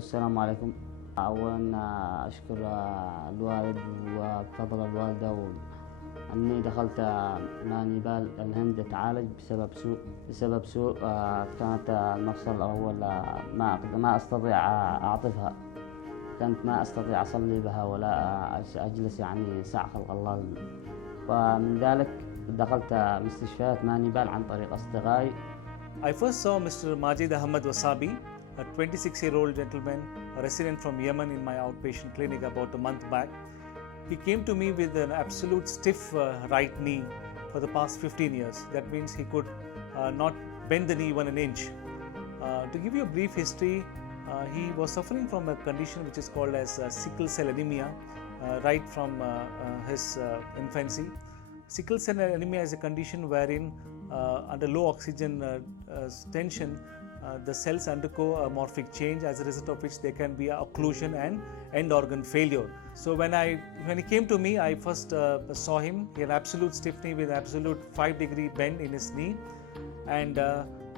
السلام عليكم. أولا أشكر الوالد وبفضل الوالدة أني دخلت مانيبال الهند أتعالج بسبب سوء كانت المفصل الأول ما أستطيع أعطفها، كنت ما أستطيع أصلي بها ولا أجلس يعني ساعة خلق الله. ومن ذلك دخلت مستشفيات مانيبال عن طريق أصدقائي. I first saw Mr. Majid Ahmed Wasabi, a 26-year-old gentleman, a resident from Yemen, in my outpatient clinic about a month back. He came to me with an absolute stiff right knee for the past 15 years. That means he could not bend the knee even an inch. To give you a brief history, he was suffering from a condition which is called as sickle cell anemia right from his infancy. Sickle cell anemia is a condition wherein under low oxygen tension, the cells undergo a morphic change, as a result of which there can be occlusion and end organ failure. So when he came to me, I first saw him. He had absolute stiff knee with absolute 5-degree bend in his knee, and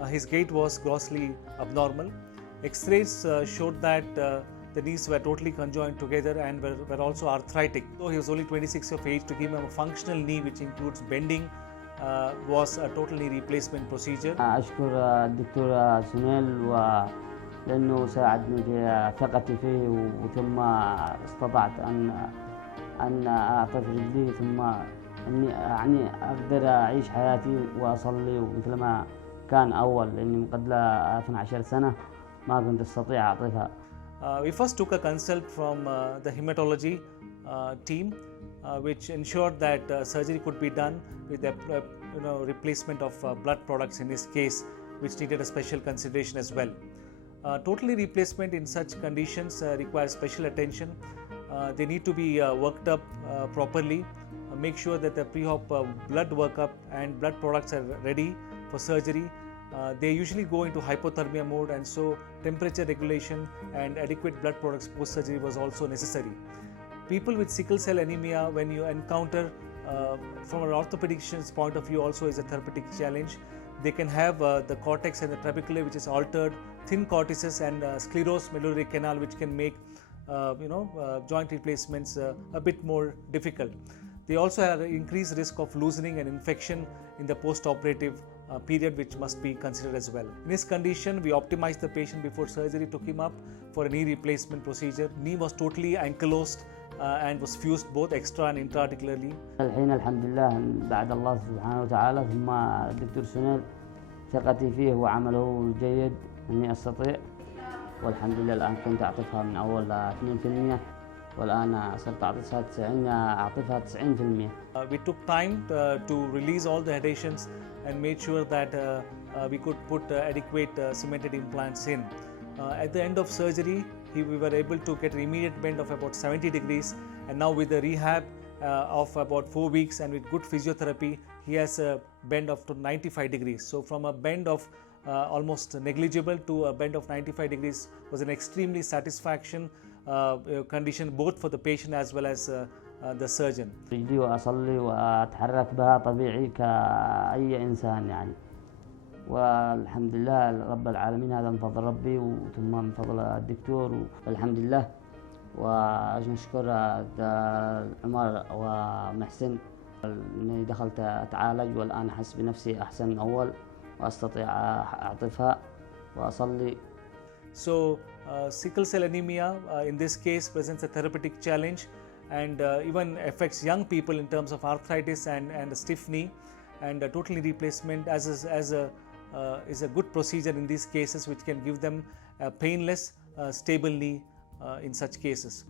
his gait was grossly abnormal. X-rays showed that the knees were totally conjoined together and were also arthritic. Though he was only 26 of age, to give him a functional knee which includes bending was a total knee replacement procedure. أشكر الدكتور سنيل لأنه ساعدني في ثقتي فيه، وثم استطعت أن أعطف رجلي، ثم أني يعني أقدر أعيش حياتي وأصلي مثل ما كان أول، لأني قبل 12 سنة ما كنت أستطيع أعطفها. We first took a consult from the hematology team, which ensured that surgery could be done with the replacement of blood products in his case, which needed a special consideration as well. Totally replacement in such conditions requires special attention. They need to be worked up properly. Make sure that the pre-op blood workup and blood products are ready for surgery. They usually go into hypothermia mode, and so temperature regulation and adequate blood products post-surgery was also necessary. People with sickle cell anemia, when you encounter from an orthopedician's point of view, also is a therapeutic challenge. They can have the cortex and the trabeculae which is altered, thin cortices and sclerosed medullary canal, which can make joint replacements a bit more difficult. They also have an increased risk of loosening and infection in the post-operative period, which must be considered as well. In this condition, we optimized the patient before surgery, took him up for a knee replacement procedure. Knee was totally ankylosed and was fused both extra and intra-articularly. الحين الحمد لله بعد الله سبحانه وتعالى ثم الدكتور سنيل ثقتي فيه وعمله جيد أني أستطيع، والحمد لله الآن كنت أعطفها من أول 2%، والآن صرت أعطفها 90%. We took time to release all the adhesions and made sure that we could put adequate cemented implants in. At the end of surgery, we were able to get an immediate bend of about 70 degrees, and now with the rehab of about 4 weeks and with good physiotherapy, he has a bend of 95 degrees. So from a bend of almost negligible to a bend of 95 degrees was an extremely satisfaction condition both for the patient as well as the surgeon. رجلي وأصلي وأتحرك بها طبيعي كأي إنسان يعني، والحمد لله رب العالمين، هذا من فضل ربي وثم من فضل الدكتور، والحمد لله. ونشكر عمر ومحسن اني دخلت اتعالج، والان احس بنفسي احسن من اول واستطيع اعطفها واصلي. So sickle cell anemia in this case presents a therapeutic challenge and even affects young people in terms of arthritis and a stiff knee, and a total knee replacement is a good procedure in these cases, which can give them a painless stable knee in such cases.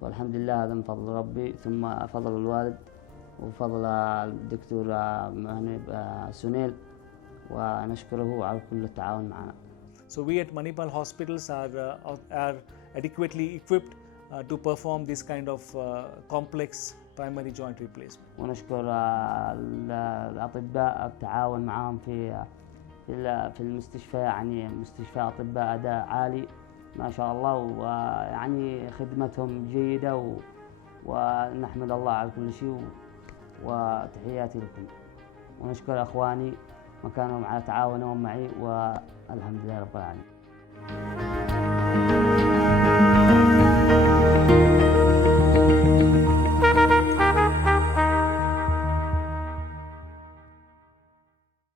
والحمد لله هذا من فضل ربي ثم فضل الوالد وفضل الدكتور سنيل، ونشكره على كل التعاون معنا. So we at Manipal Hospitals are adequately equipped to perform this kind of complex primary joint replacement. ونشكر الأطباء التعاون معهم في المستشفى، يعني مستشفى أطباء أداء عالي ما شاء الله، ويعني خدمتهم جيدة، ونحمد الله على كل شيء، وتحياتي لكم. ونشكر أخواني مكانهم على تعاونهم معي، والحمد لله رب العالمين.